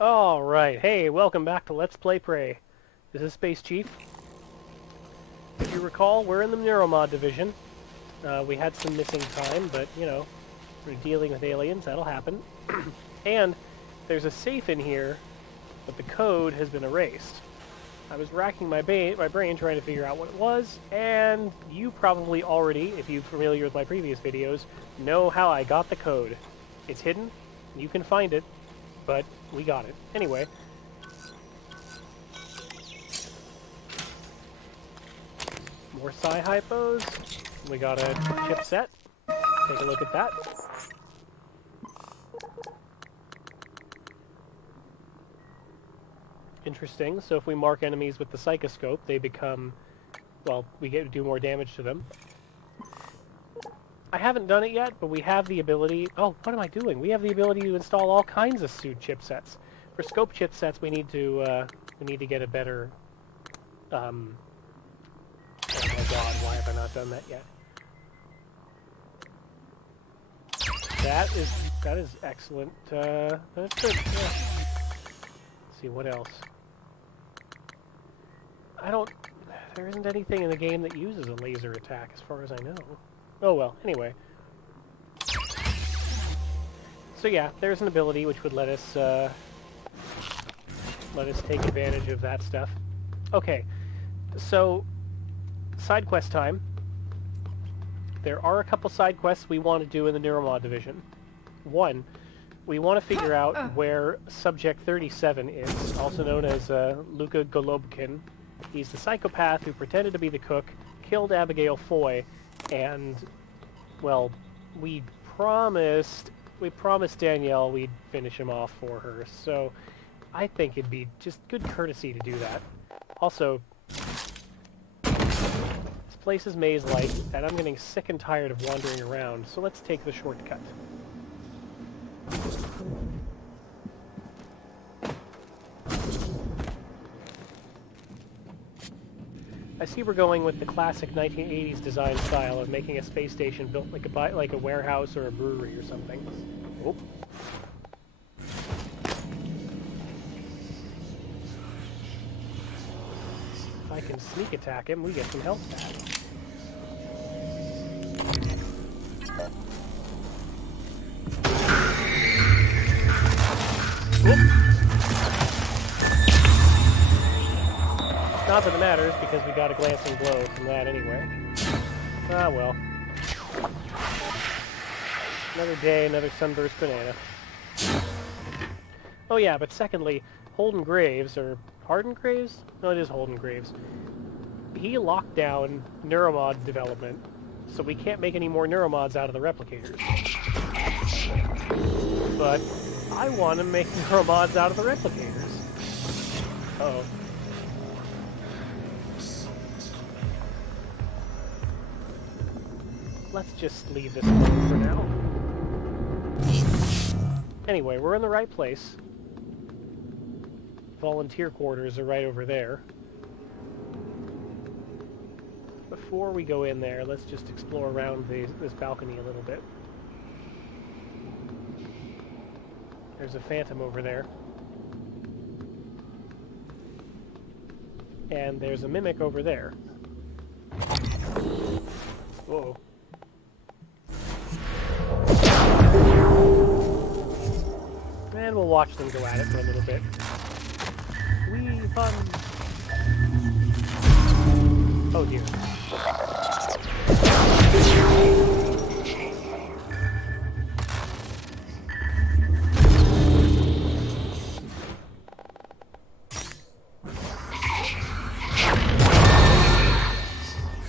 Alright, hey, welcome back to Let's Play Prey. This is Space Chief. If you recall, we're in the Neuromod division. We had some missing time, but, you know, we're dealing with aliens, that'll happen. And there's a safe in here, but the code has been erased. I was racking my brain trying to figure out what it was, and you probably already, if you're familiar with my previous videos, know how I got the code. It's hidden, you can find it, but we got it. Anyway. More Psi-Hypos. We got a chipset. Take a look at that. Interesting. So if we mark enemies with the psychoscope, they become... well, we get to do more damage to them. I haven't done it yet, but we have the ability... oh, what am I doing? We have the ability to install all kinds of suit chipsets. For scope chipsets, we need to get a better... oh my god, why have I not done that yet? That is excellent. That's good. Yeah. Let's see, what else? There isn't anything in the game that uses a laser attack, as far as I know. Oh well, anyway. So yeah, there's an ability which would let us take advantage of that stuff. Okay, so side quest time. There are a couple side quests we want to do in the Neuromod division. One, we want to figure out where Subject 37 is, also known as Luka Golubkin. He's the psychopath who pretended to be the cook, killed Abigail Foy, and, well, we promised Danielle we'd finish him off for her, so I think it'd be just good courtesy to do that. Also, this place is maze-like, and I'm getting sick and tired of wandering around, so let's take the shortcut. I see we're going with the classic 1980s design style of making a space station built like a warehouse or a brewery or something. Oh. If I can sneak attack him, we get some health back. Whoop. Not that it matters, because we got a glancing blow from that anyway. Ah, well. Another day, another sunburst banana. Oh yeah, but secondly, Holden Graves, or Harden Graves? No, it is Holden Graves. He locked down Neuromod development, so we can't make any more Neuromods out of the replicators. But I want to make Neuromods out of the replicators. Uh-oh. Let's just leave this alone for now. Anyway, we're in the right place. Volunteer quarters are right over there. Before we go in there, let's just explore around this balcony a little bit. There's a phantom over there. And there's a mimic over there. Whoa. And we'll watch them go at it for a little bit. Wee fun! Oh dear.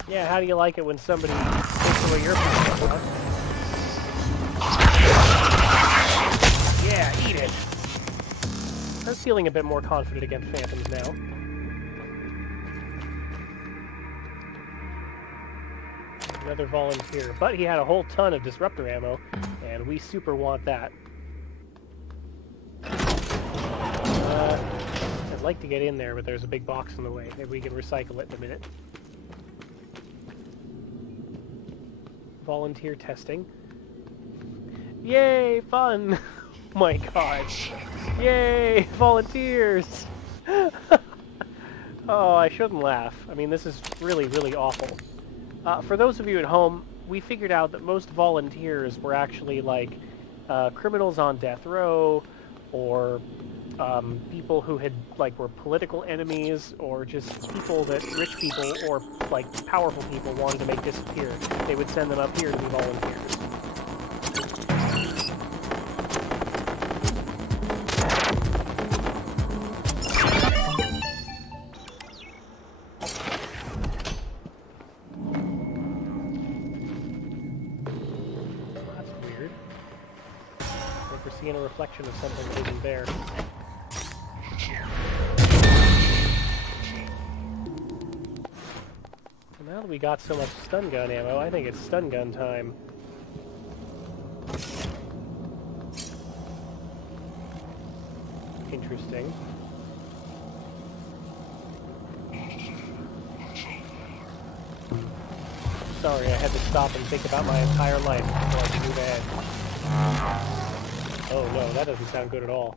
Yeah, how do you like it when somebody takes away your power, huh? Yeah, eat it! I'm feeling a bit more confident against phantoms now. Another volunteer, but he had a whole ton of disruptor ammo, and we super want that. I'd like to get in there, but there's a big box in the way. Maybe we can recycle it in a minute. Volunteer testing. Yay, fun! my god. Yay! Volunteers! Oh, I shouldn't laugh. I mean, this is really, really awful. For those of you at home, we figured out that most volunteers were actually, like, criminals on death row, or people who had, like, were political enemies, or just people that rich people, or, like, powerful people wanted to make disappear. They would send them up here to be volunteers. Seeing a reflection of something that isn't there. So now that we got so much stun gun ammo, I think it's stun gun time. Interesting. Sorry, I had to stop and think about my entire life before I could move ahead. Oh no, that doesn't sound good at all.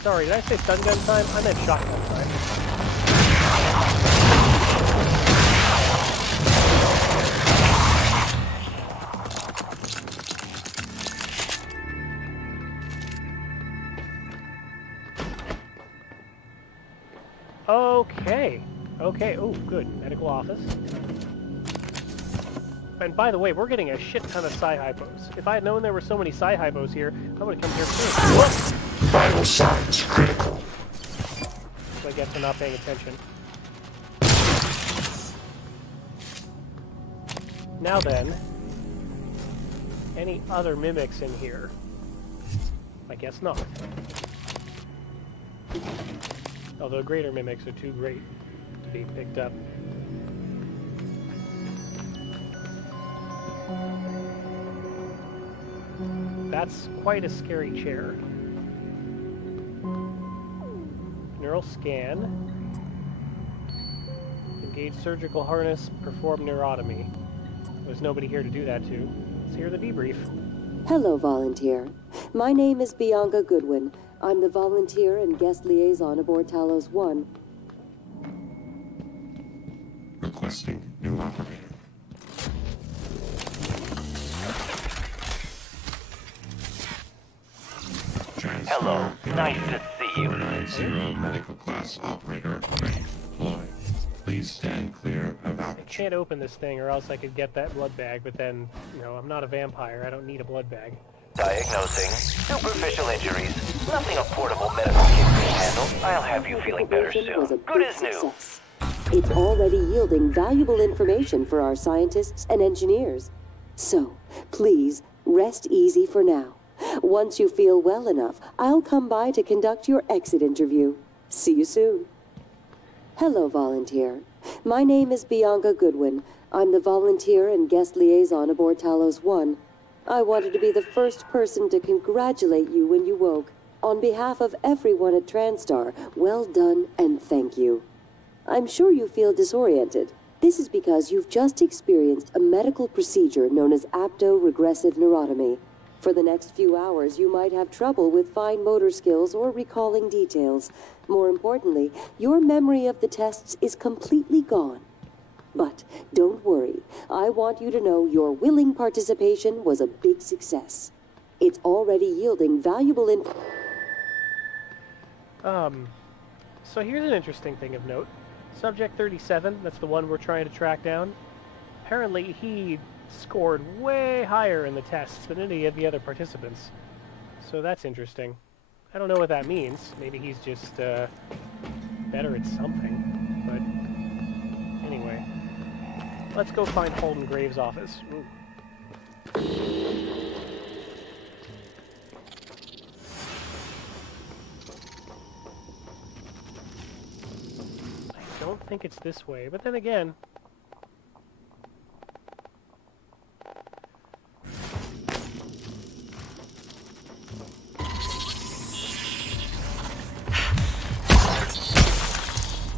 Sorry, did I say stun gun time? I meant shotgun time. Okay. Okay, oh, good. Medical office. And by the way, we're getting a shit ton of psi-hypos. If I had known there were so many psi-hypos here, I would have come here first. Vital signs critical. So I guess we're not paying attention. Now then, any other mimics in here? I guess not. Although greater mimics are too great to be picked up. That's quite a scary chair. Neural scan. Engage surgical harness, perform neurotomy. There's nobody here to do that to. Let's hear the debrief. Hello, volunteer. My name is Bianca Goodwin. I'm the volunteer and guest liaison aboard Talos 1. Requesting new operator. Hello, nice to see you. 090 medical class operator ready. Deploy. Please stand clear of I aperture. can't open this thing or else I could get that blood bag, but then, you know, I'm not a vampire. I don't need a blood bag. Diagnosing superficial injuries. Nothing a portable medical kit can handle. I'll have you feeling better soon. Good as new. It's already yielding valuable information for our scientists and engineers. So, please, rest easy for now. Once you feel well enough, I'll come by to conduct your exit interview. See you soon. Hello, volunteer. My name is Bianca Goodwin. I'm the volunteer and guest liaison aboard Talos 1. I wanted to be the first person to congratulate you when you woke. On behalf of everyone at TranStar, well done and thank you. I'm sure you feel disoriented. This is because you've just experienced a medical procedure known as apto-regressive neurotomy. For the next few hours, you might have trouble with fine motor skills or recalling details. More importantly, your memory of the tests is completely gone. But don't worry. I want you to know your willing participation was a big success. It's already yielding valuable So here's an interesting thing of note. Subject 37, that's the one we're trying to track down. Apparently he scored way higher in the tests than any of the other participants. So that's interesting. I don't know what that means. Maybe he's just better at something. But anyway, let's go find Holden Graves' office. Ooh. I don't think it's this way, but then again,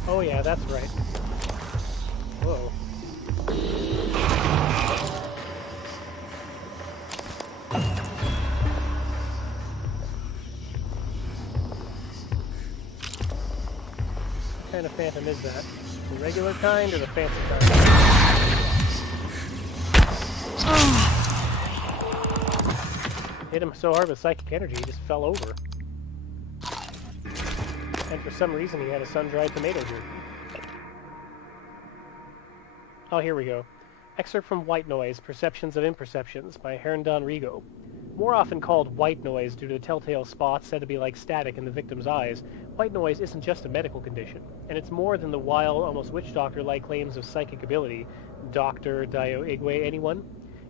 oh yeah, that's right. Whoa. What kind of phantom is that? The regular kind or the fancy kind? Hit him so hard with psychic energy, he just fell over. And for some reason, he had a sun-dried tomato jerky. Oh, here we go. Excerpt from White Noise, Perceptions of Imperceptions, by Herndon Rigo. More often called white noise due to the telltale spots said to be like static in the victim's eyes, white noise isn't just a medical condition, and it's more than the wild, almost witch doctor-like claims of psychic ability. Dr. Dio Igwe, anyone?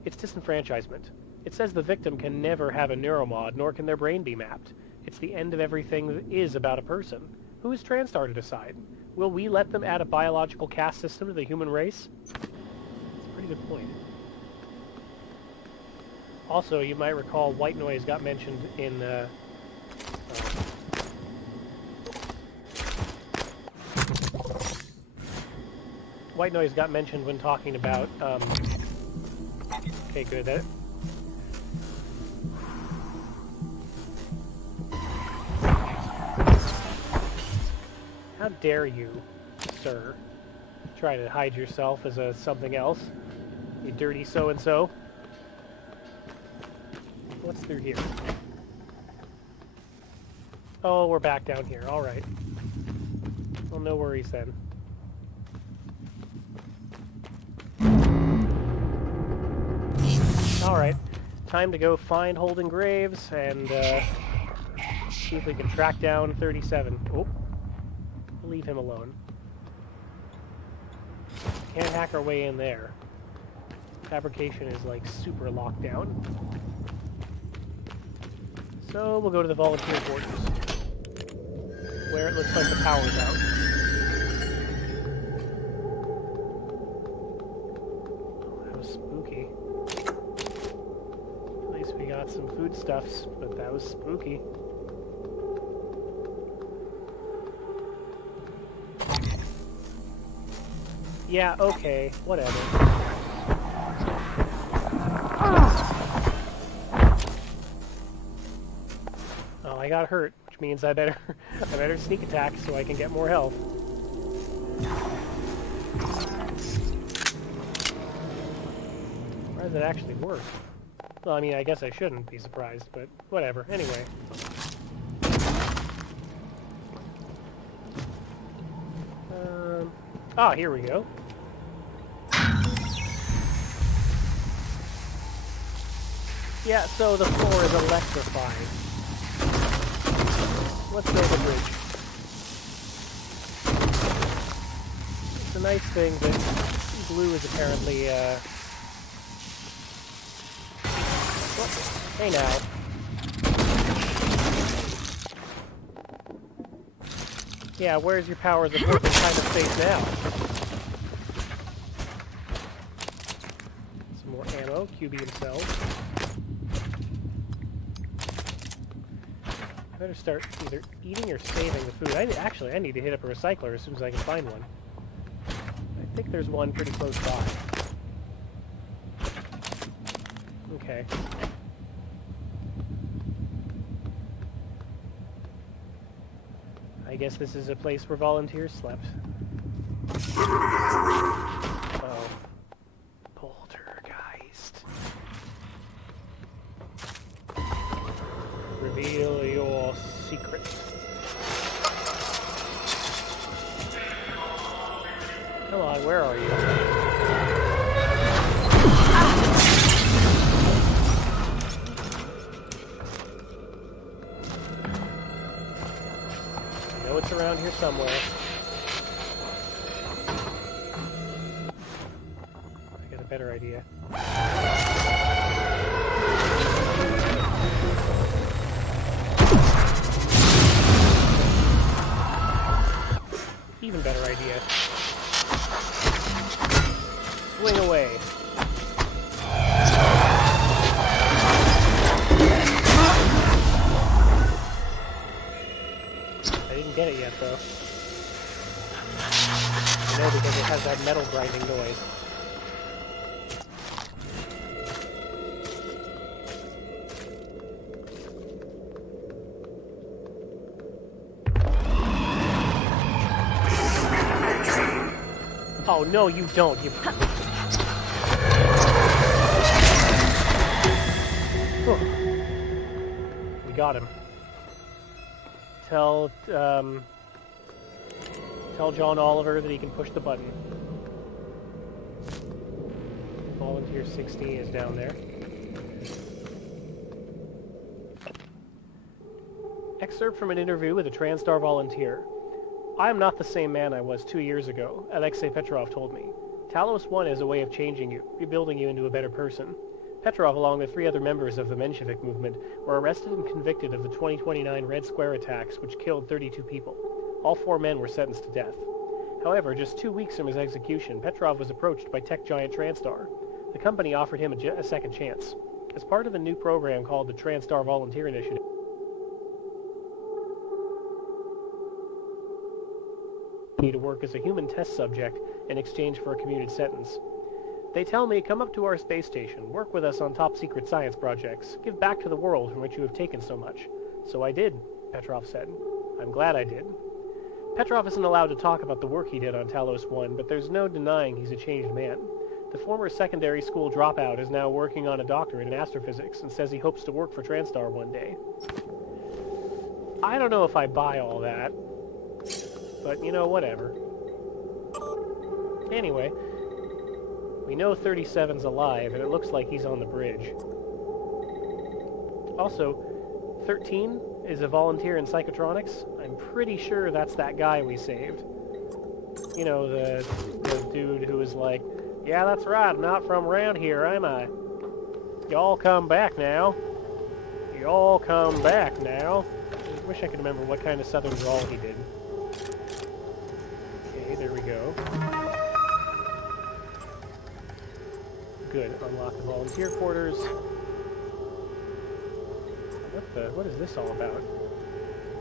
It's disenfranchisement. It says the victim can never have a neuromod, nor can their brain be mapped. It's the end of everything that is about a person. Who is Transtar to decide? Will we let them add a biological caste system to the human race? That's a pretty good point. Also, you might recall white noise got mentioned in white noise got mentioned when talking about okay, good. How dare you, sir, try to hide yourself as a something else, you dirty so-and-so. What's through here? Oh, we're back down here. Alright. Well, no worries then. Alright. Time to go find Holden Graves and see if we can track down 37. Oh. Leave him alone. Can't hack our way in there. Fabrication is like super locked down. So we'll go to the volunteer quarters, where it looks like the power's out. Oh, that was spooky. At least we got some foodstuffs, but that was spooky. Yeah, okay, whatever. Oh, I got hurt, which means I better sneak attack so I can get more health. Why does it actually work? Well, I mean, I guess I shouldn't be surprised, but whatever. Anyway. Ah, here we go. Yeah, so the floor is electrified. Let's build a bridge. It's a nice thing that glue is apparently, what? Hey now. Yeah, where's your powers of work in time and space now? Some more ammo, QB himself. Better start either eating or saving the food. I need to hit up a recycler as soon as I can find one. I think there's one pretty close by. Okay. I guess this is a place where volunteers slept. Oh. Poltergeist. Reveal your secret. Come on, where are you? I know it's around here somewhere. I got a better idea. Even better idea. Swing away. I didn't get it yet, though. I know because it has that metal grinding noise. Oh, no, you don't. You... We got him. Tell John Oliver that he can push the button. Volunteer 16 is down there. Excerpt from an interview with a TranStar volunteer. I am not the same man I was 2 years ago, Alexei Petrov told me. Talos 1 is a way of changing you, rebuilding you into a better person. Petrov, along with 3 other members of the Menshevik movement, were arrested and convicted of the 2029 Red Square attacks, which killed 32 people. All 4 men were sentenced to death. However, just 2 weeks from his execution, Petrov was approached by tech giant TranStar. The company offered him a second chance. As part of a new program called the TranStar Volunteer Initiative, to work as a human test subject in exchange for a commuted sentence. They tell me, come up to our space station, work with us on top-secret science projects, give back to the world from which you have taken so much. So I did, Petrov said. I'm glad I did. Petrov isn't allowed to talk about the work he did on Talos 1, but there's no denying he's a changed man. The former secondary school dropout is now working on a doctorate in astrophysics and says he hopes to work for TranStar one day. I don't know if I buy all that. But, you know, whatever. Anyway, we know 37's alive, and it looks like he's on the bridge. Also, 13 is a volunteer in psychotronics. I'm pretty sure that's that guy we saved. You know, the dude who was like, yeah, that's right, I'm not from around here, am I? Y'all come back now. Y'all come back now. I wish I could remember what kind of southern drawl he did. There we go. Good. Unlock the volunteer quarters. What is this all about?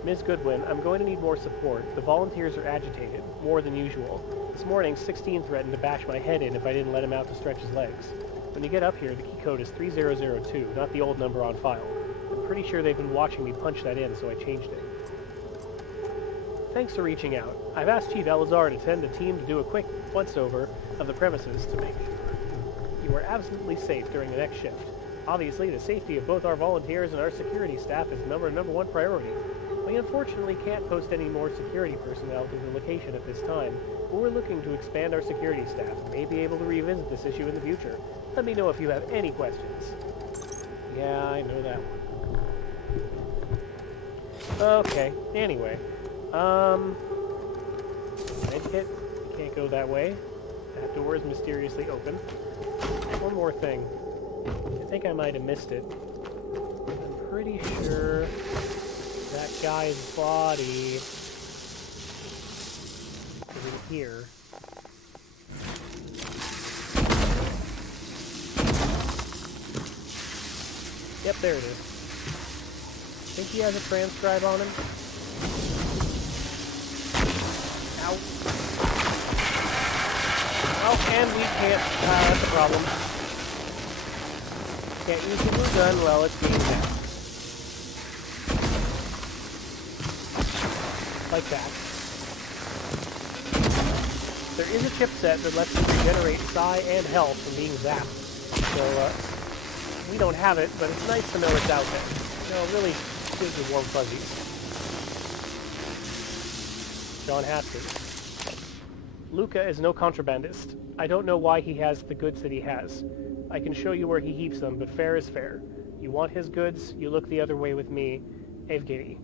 Ms. Goodwin, I'm going to need more support. The volunteers are agitated, more than usual. This morning, 16 threatened to bash my head in if I didn't let him out to stretch his legs. When you get up here, the key code is 3002, not the old number on file. I'm pretty sure they've been watching me punch that in, so I changed it. Thanks for reaching out. I've asked Chief Elazar to send a team to do a quick once-over of the premises to make sure you are absolutely safe during the next shift. Obviously, the safety of both our volunteers and our security staff is number one priority. We unfortunately can't post any more security personnel to the location at this time, but we're looking to expand our security staff and may be able to revisit this issue in the future. Let me know if you have any questions. Yeah, I know that one. Okay, anyway. Medkit, can't go that way. That door is mysteriously open. One more thing. I think I might have missed it. I'm pretty sure that guy's body is in here. Yep, there it is. Think he has a transcribe on him? Ow. Oh, and we can't, that's a problem. Can't use the blue gun while it's being zapped. Like that. There is a chipset that lets you regenerate psi and health from being zapped. So, we don't have it, but it's nice to know it's out there. You know, it really gives you warm fuzzies. John Haskins. Luca is no contrabandist. I don't know why he has the goods that he has. I can show you where he heaps them, but fair is fair. You want his goods, you look the other way with me. Evgeny.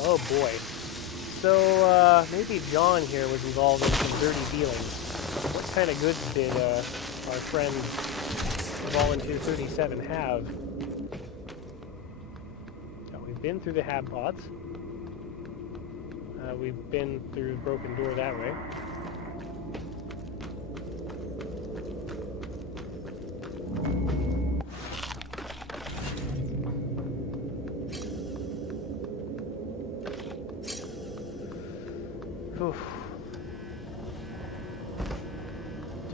Oh boy. So, maybe John here was involved in some dirty dealings. What kind of goods did, our friend Volunteer 37 have? Oh, we've been through the hab pods. We've been through the broken door that way. Oof.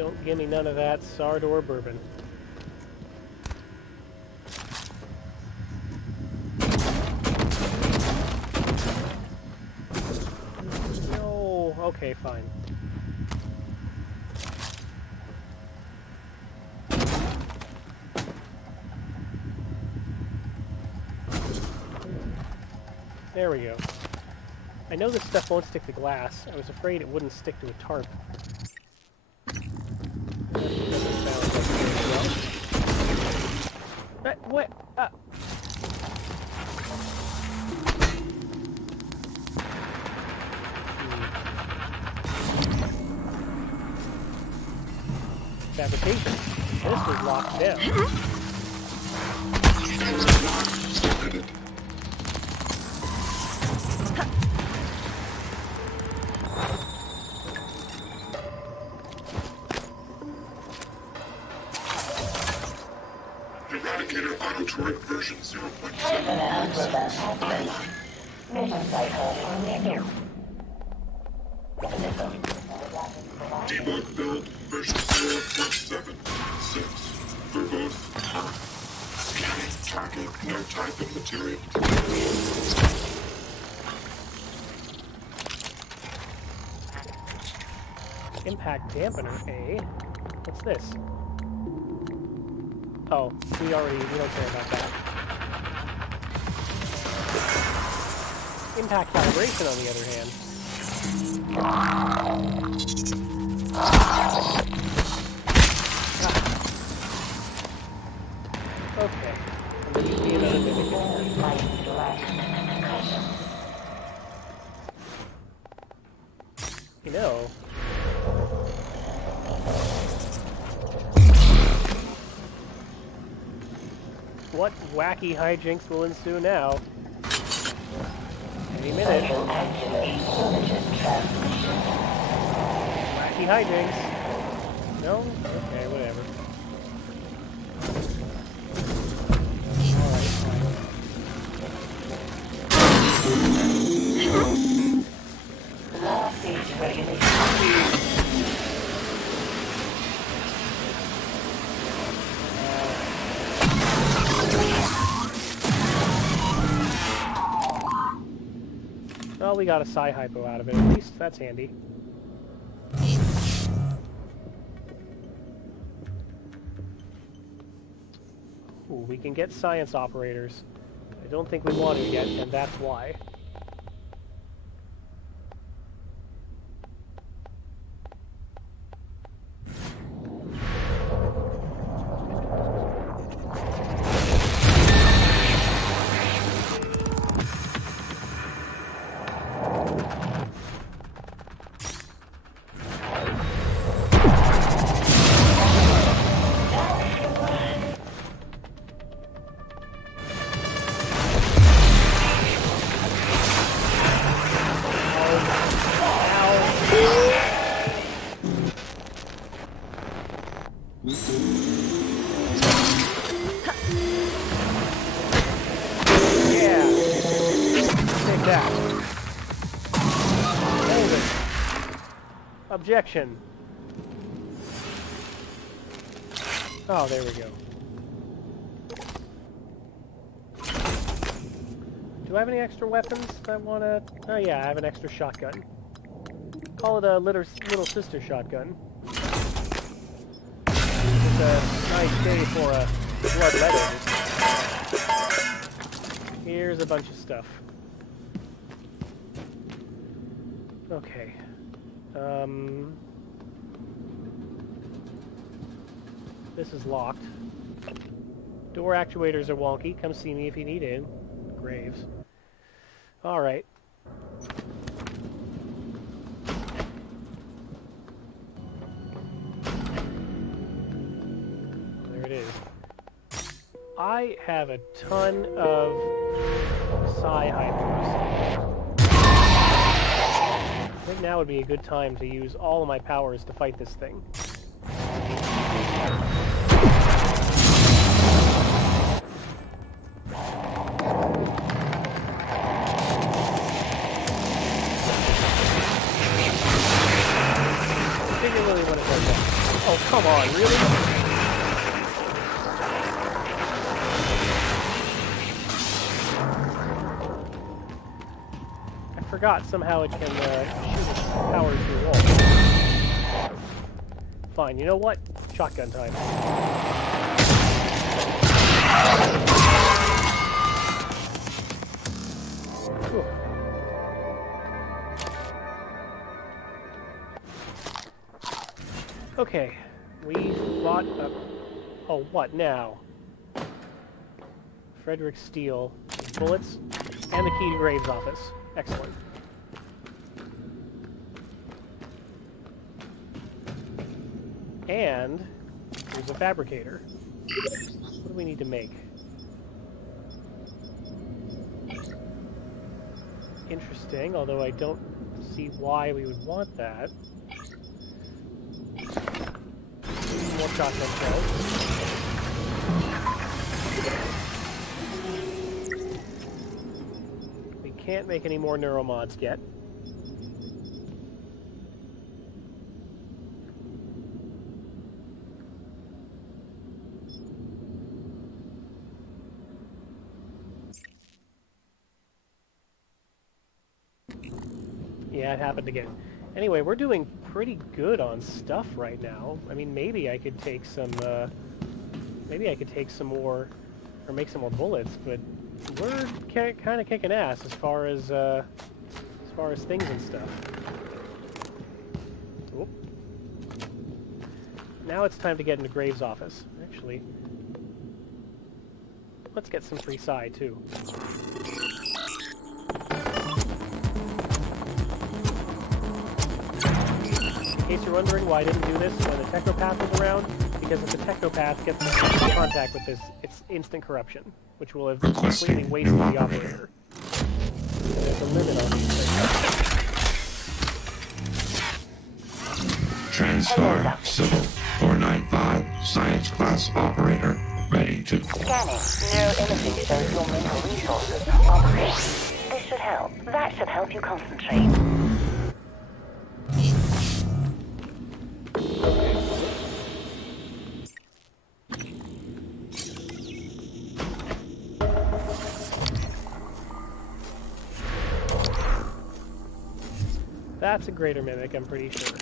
Don't give me none of that Sardor bourbon. No, okay, fine. There we go. I know this stuff won't stick to glass. I was afraid it wouldn't stick to a tarp. What? Fabrication. This was locked down. Eradicator auto-turret version 0.7. Debug build version 0.76 for both turrets. Scanning target, no type of material. Impact dampener, eh? What's this? Oh, we don't care about that. Impact calibration, on the other hand. Okay. And there should be another mimic in here. You know... what wacky hijinks will ensue now? Any minute. Wacky hijinks. No? Okay, whatever. Alright, well, we got a Psi-Hypo out of it, at least. That's handy. Ooh, we can get science operators. I don't think we want to yet, and that's why. Objection. Oh, there we go. Do I have any extra weapons I want to... Oh yeah, I have an extra shotgun. Call it a little sister shotgun. It's a nice day for a bloodletting. Here's a bunch of stuff. Okay. This is locked. Door actuators are wonky. Come see me if you need it. Graves. Alright. There it is. I have a ton of Psi-Hypers. I think now would be a good time to use all of my powers to fight this thing. Particularly when it does that. Oh, on, really? I forgot somehow it can shoot its power through walls. Fine, you know what? Shotgun time. Whew. Okay, we bought a... Oh, what now? Frederick Steele. Bullets, and the key to Graves' office. Excellent. And there's a fabricator. What do we need to make? Interesting, although I don't see why we would want that. More shotgun shells. We can't make any more neuromods yet. Yeah, it happened again. Anyway, we're doing pretty good on stuff right now. I mean, maybe I could take some, more, or make some more bullets, but we're kind of kicking ass as far as things and stuff. Oop. Now it's time to get into Graves' office. Actually, let's get some free psi, too. In case you're wondering why I didn't do this when the Technopath was around, because if the Technopath gets in contact with this, it's instant corruption, which will have completely wasted the operator. There's a limit on these things. Transpar Civil 495 Science Class Operator ready to... Scanning. Neuroimaging shows your mental resources are operating. This should help. That should help you concentrate. That's a greater mimic, I'm pretty sure.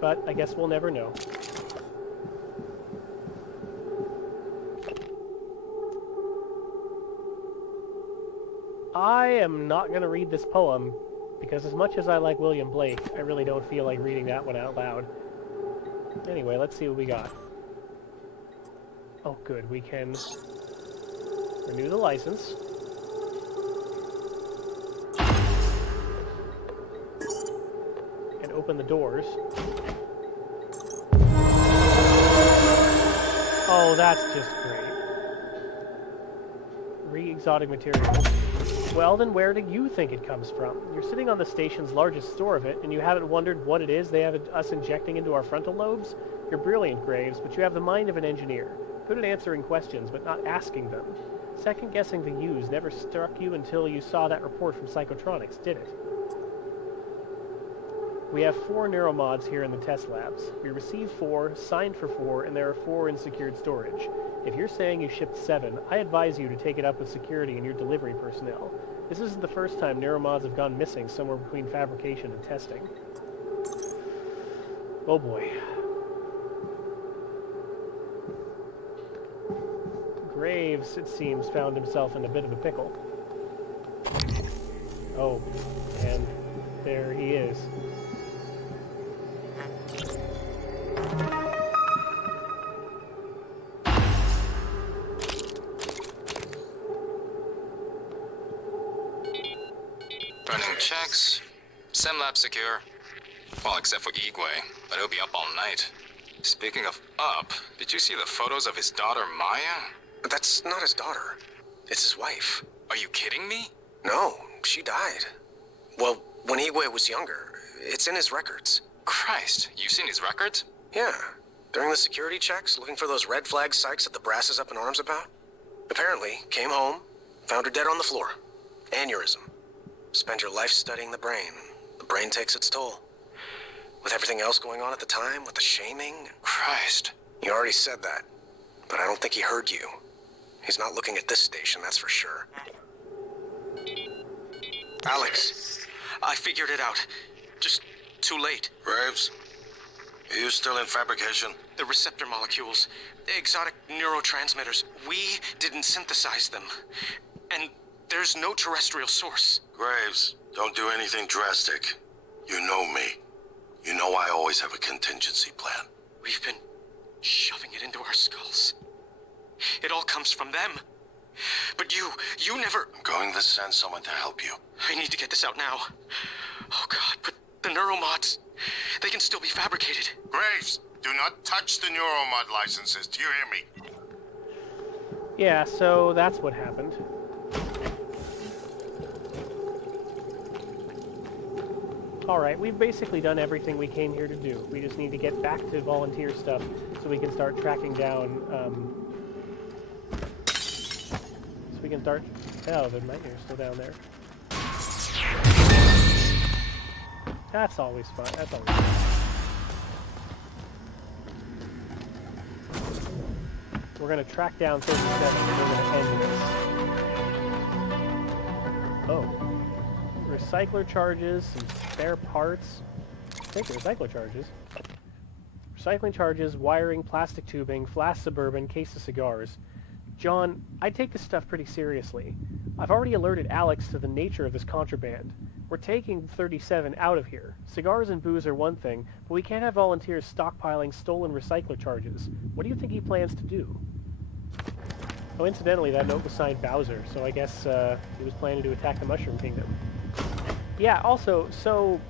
But I guess we'll never know. I am not going to read this poem, because as much as I like William Blake, I really don't feel like reading that one out loud. Anyway, let's see what we got. Oh, good. We can renew the license. And open the doors. Oh, that's just great. Re-exotic materials. Well, then where do you think it comes from? You're sitting on the station's largest store of it, and you haven't wondered what it is they have us injecting into our frontal lobes? You're brilliant, Graves, but you have the mind of an engineer. Good at answering questions, but not asking them. Second-guessing the use never struck you until you saw that report from Psychotronics, did it? We have 4 neuromods here in the test labs. We received 4, signed for 4, and there are 4 in secured storage. If you're saying you shipped 7, I advise you to take it up with security and your delivery personnel. This isn't the first time neuromods have gone missing somewhere between fabrication and testing. Oh boy. Graves, it seems, found himself in a bit of a pickle. Oh, and there he is. Running checks. SimLab secure. Well, except for Igwe, but he'll be up all night. Speaking of up, did you see the photos of his daughter, Maya? But that's not his daughter. It's his wife. Are you kidding me? No, she died. Well, when Igwe was younger. It's in his records. Christ, you've seen his records? Yeah. During the security checks, looking for those red flag psychs that the brass is up in arms about. Apparently, came home, found her dead on the floor. Aneurysm. Spend your life studying the brain. The brain takes its toll. With everything else going on at the time, with the shaming... Christ. You already said that, but I don't think he heard you. He's not looking at this station, that's for sure. Alex, I figured it out. Just too late. Graves, are you still in fabrication? The receptor molecules, the exotic neurotransmitters, we didn't synthesize them. And there's no terrestrial source. Graves, don't do anything drastic. You know me. You know I always have a contingency plan. We've been shoving it into our skulls. It all comes from them. But you never... I'm going to send someone to help you. I need to get this out now. Oh God, but the neuromods, they can still be fabricated. Graves, do not touch the neuromod licenses. Do you hear me? Yeah, so that's what happened. Alright, we've basically done everything we came here to do. We just need to get back to volunteer stuff so we can start tracking down, so we can start... Oh, the nightmare's still down there. That's always fun. That's always fun. We're going to track down 37 and we're going to end this. Oh. Recycler charges, some spare parts. I think recycler charges. Recycling charges, wiring, plastic tubing, flask Suburban, case of cigars. John, I take this stuff pretty seriously. I've already alerted Alex to the nature of this contraband. We're taking 37 out of here. Cigars and booze are one thing, but we can't have volunteers stockpiling stolen recycler charges. What do you think he plans to do? Oh, incidentally, that note was signed Bowser, so I guess he was planning to attack the Mushroom Kingdom. Yeah, also, so,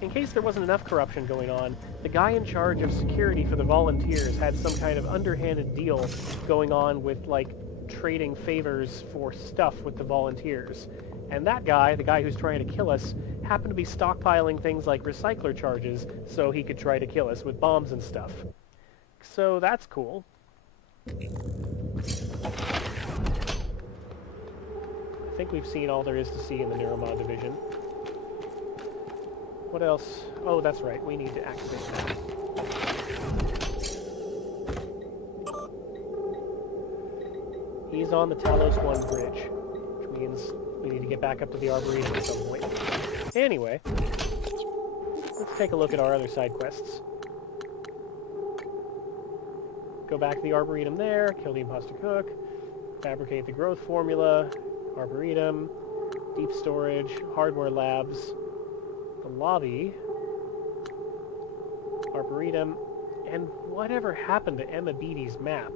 in case there wasn't enough corruption going on, the guy in charge of security for the volunteers had some kind of underhanded deal going on with, like, trading favors for stuff with the volunteers. And that guy, the guy who's trying to kill us, happened to be stockpiling things like recycler charges so he could try to kill us with bombs and stuff. So that's cool. I think we've seen all there is to see in the Neuromod division. What else? Oh, that's right. We need to activate that. He's on the Talos 1 bridge, which means we need to get back up to the Arboretum at some point. Anyway, let's take a look at our other side quests. Go back to the Arboretum there, kill the imposter cook, fabricate the growth formula, Arboretum, deep storage, hardware labs, the lobby, Arboretum, and whatever happened to Emma Beatty's map.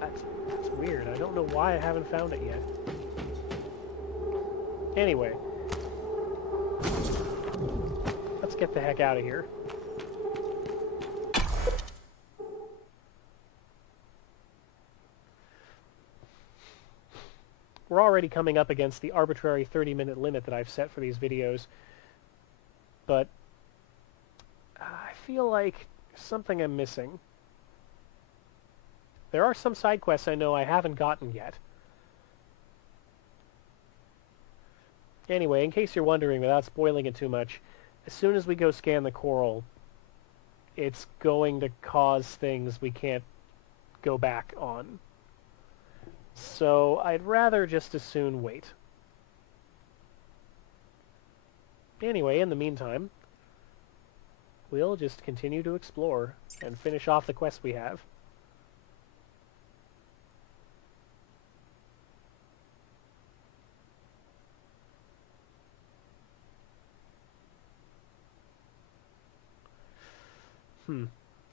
That's weird. I don't know why I haven't found it yet. Anyway, let's get the heck out of here. We're already coming up against the arbitrary 30-minute limit that I've set for these videos, but I feel like something I'm missing. There are some side quests I know I haven't gotten yet. Anyway, in case you're wondering, without spoiling it too much, as soon as we go scan the coral, it's going to cause things we can't go back on. So I'd rather just as soon wait. Anyway, in the meantime, we'll just continue to explore and finish off the quests we have.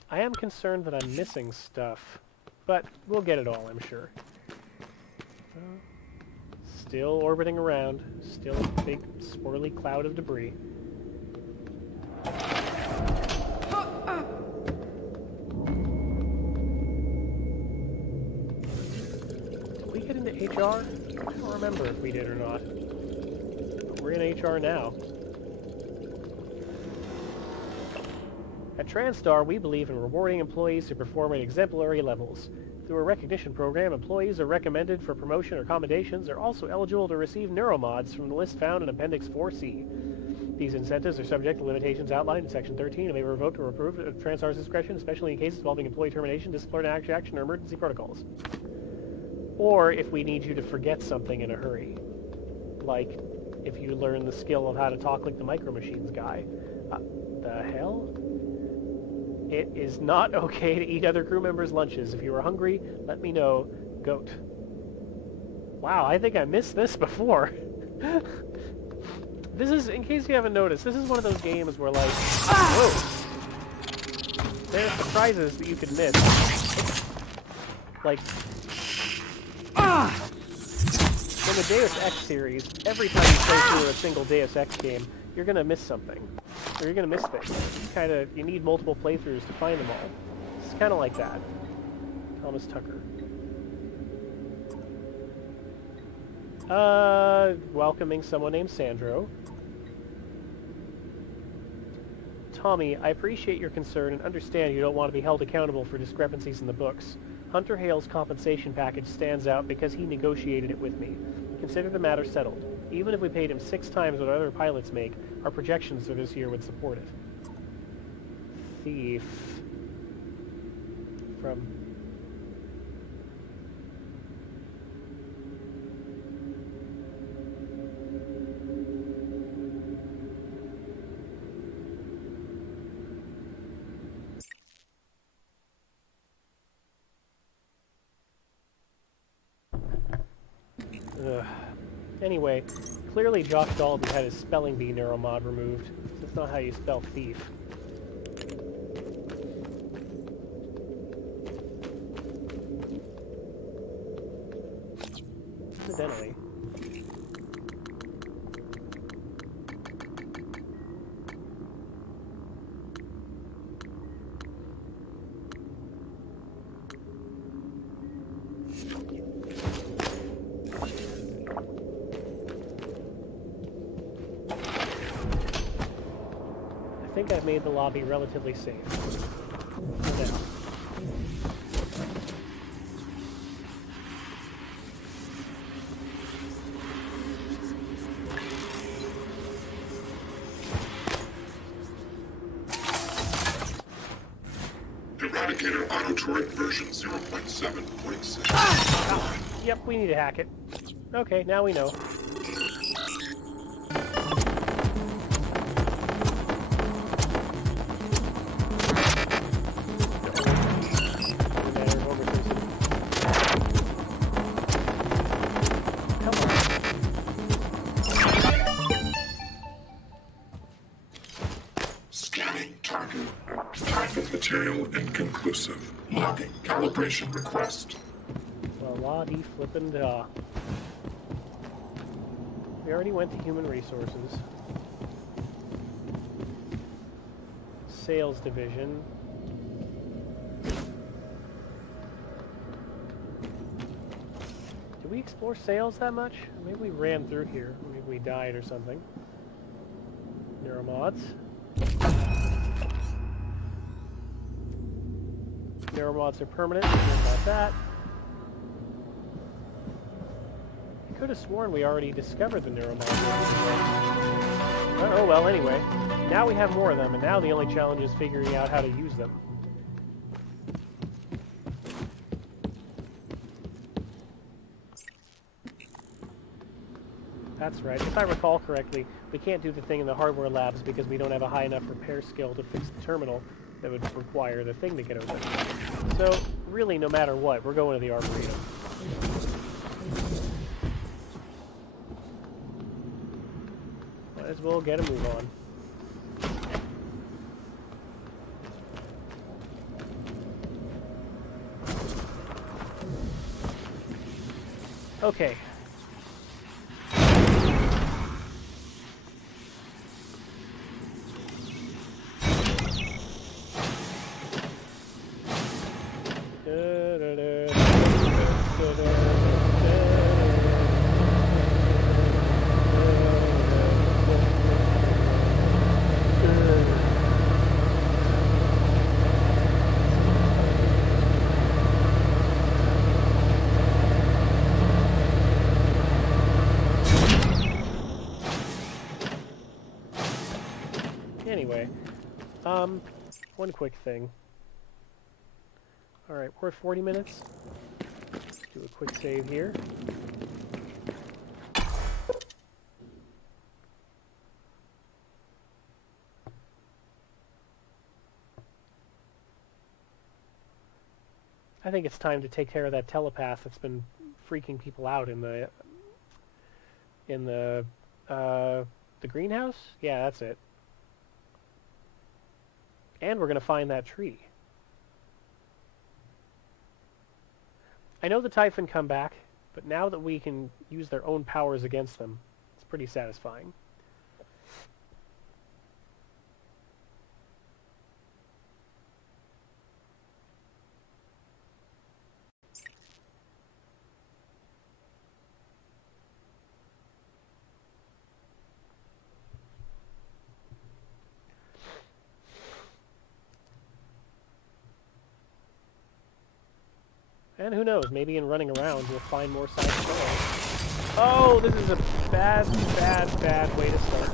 I am concerned that I'm missing stuff, but we'll get it all, I'm sure. Still orbiting around. Still a big swirly cloud of debris. Did we get into HR? I don't remember if we did or not. But we're in HR now. At TranStar, we believe in rewarding employees who perform at exemplary levels. Through a recognition program, employees are recommended for promotion or commendations are also eligible to receive neuromods from the list found in Appendix 4C. These incentives are subject to limitations outlined in Section 13 and may be revoked or approved at Transtar's discretion, especially in cases involving employee termination, disciplinary action, or emergency protocols. Or if we need you to forget something in a hurry. Like, if you learn the skill of how to talk like the Micro Machines guy. The hell? It is not okay to eat other crew members' lunches. If you are hungry, let me know. Goat. Wow, I think I missed this before. This is, in case you haven't noticed, this is one of those games where, like, whoa! There's surprises that you can miss. Like, in the Deus Ex series, every time you play through a single Deus Ex game, you're gonna miss something. Or you're gonna miss things. You need multiple playthroughs to find them all. It's kind of like that. Thomas Tucker. Welcoming someone named Sandro. Tommy, I appreciate your concern and understand you don't want to be held accountable for discrepancies in the books. Hunter Hale's compensation package stands out because he negotiated it with me. Consider the matter settled. Even if we paid him 6 times what other pilots make, our projections for this year would support it. Thief. From... Anyway, clearly Josh Dalton had his spelling bee neuromod removed. That's not how you spell thief. Incidentally. I think I've made the lobby relatively safe. For now. Eradicator auto turret version 0.7.6. Yep, we need to hack it. Okay, now we know. Material inconclusive. Logging calibration request. Well, la-dee flippin' da. We already went to human resources. Sales division. Did we explore sales that much? Maybe we ran through here. Maybe we died or something. Neuromods. Neuromods are permanent. About that. I could have sworn we already discovered the neuromods. Oh well, anyway. Now we have more of them, and now the only challenge is figuring out how to use them. That's right. If I recall correctly, we can't do the thing in the hardware labs because we don't have a high enough repair skill to fix the terminal that would require the thing to get open. So, really, no matter what, we're going to the arboretum. Might as well get a move on. Okay. Anyway, one quick thing. Alright, we're at 40 minutes. Let's do a quick save here. I think it's time to take care of that telepath that's been freaking people out in the greenhouse? Yeah, that's it. And we're going to find that tree. I know the Typhon come back, but now that we can use their own powers against them, it's pretty satisfying. And who knows, maybe in running around we'll find more side stories. Oh, this is a bad, bad, bad way to start.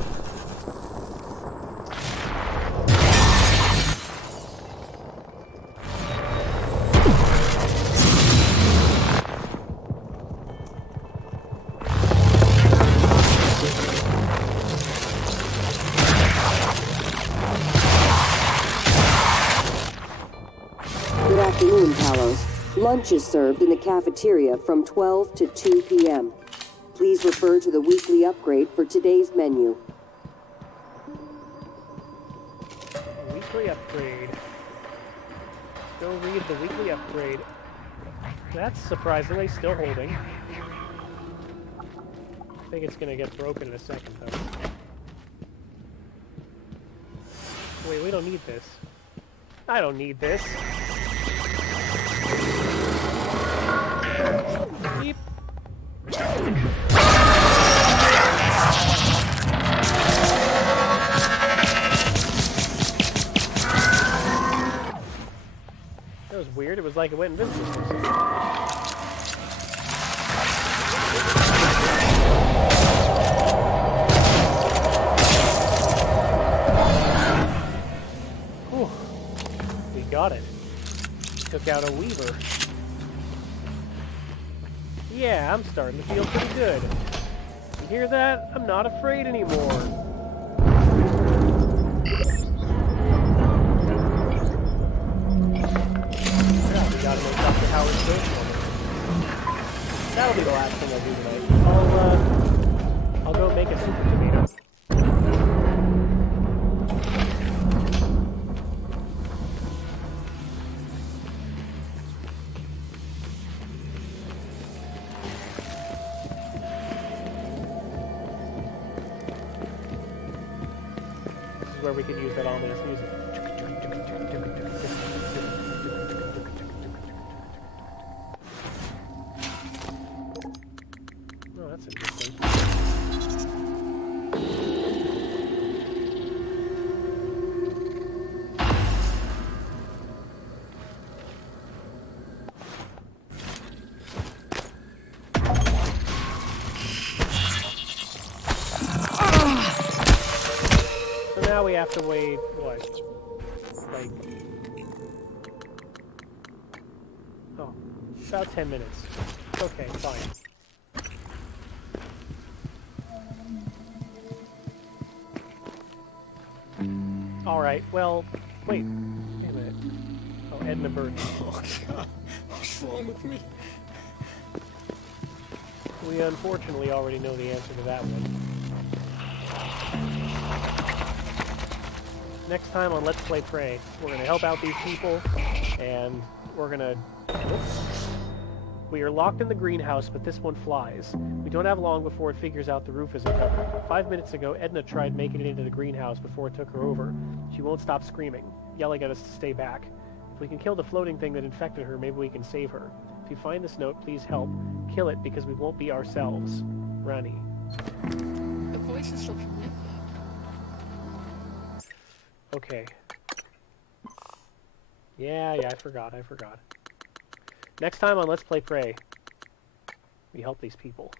Good afternoon, Palos. Lunch is served in the cafeteria from 12 to 2 p.m. Please refer to the weekly upgrade for today's menu. Weekly upgrade. Go read the weekly upgrade. That's surprisingly still holding. I think it's gonna get broken in a second, though. Wait, we don't need this. I don't need this. Beep. That was weird. It was like it went invisible for a second. Whew. We got it. Took out a weaver. Yeah, I'm starting to feel pretty good. You hear that? I'm not afraid anymore. Yeah, we gotta make Dr. Howard's ghost moment. That'll be the last thing I do tonight. I'll go make a super tomato. Where we can use that ominous music. Oh, that's interesting. Now we have to wait, what, like, oh, about 10 minutes. Okay, fine. Alright, well, wait a minute. Oh, Edna Burton. Oh, God. What's wrong with me? We unfortunately already know the answer to that one. Next time on Let's Play Prey, we're going to help out these people, and we're going to... We are locked in the greenhouse, but this one flies. We don't have long before it figures out the roof isn't covered. 5 minutes ago, Edna tried making it into the greenhouse before it took her over. She won't stop screaming, yelling at us to stay back. If we can kill the floating thing that infected her, maybe we can save her. If you find this note, please help. Kill it, because we won't be ourselves. Rani. The voice is still familiar. Okay. Yeah, I forgot. Next time on Let's Play Prey, we help these people.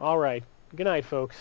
All right. Good night, folks.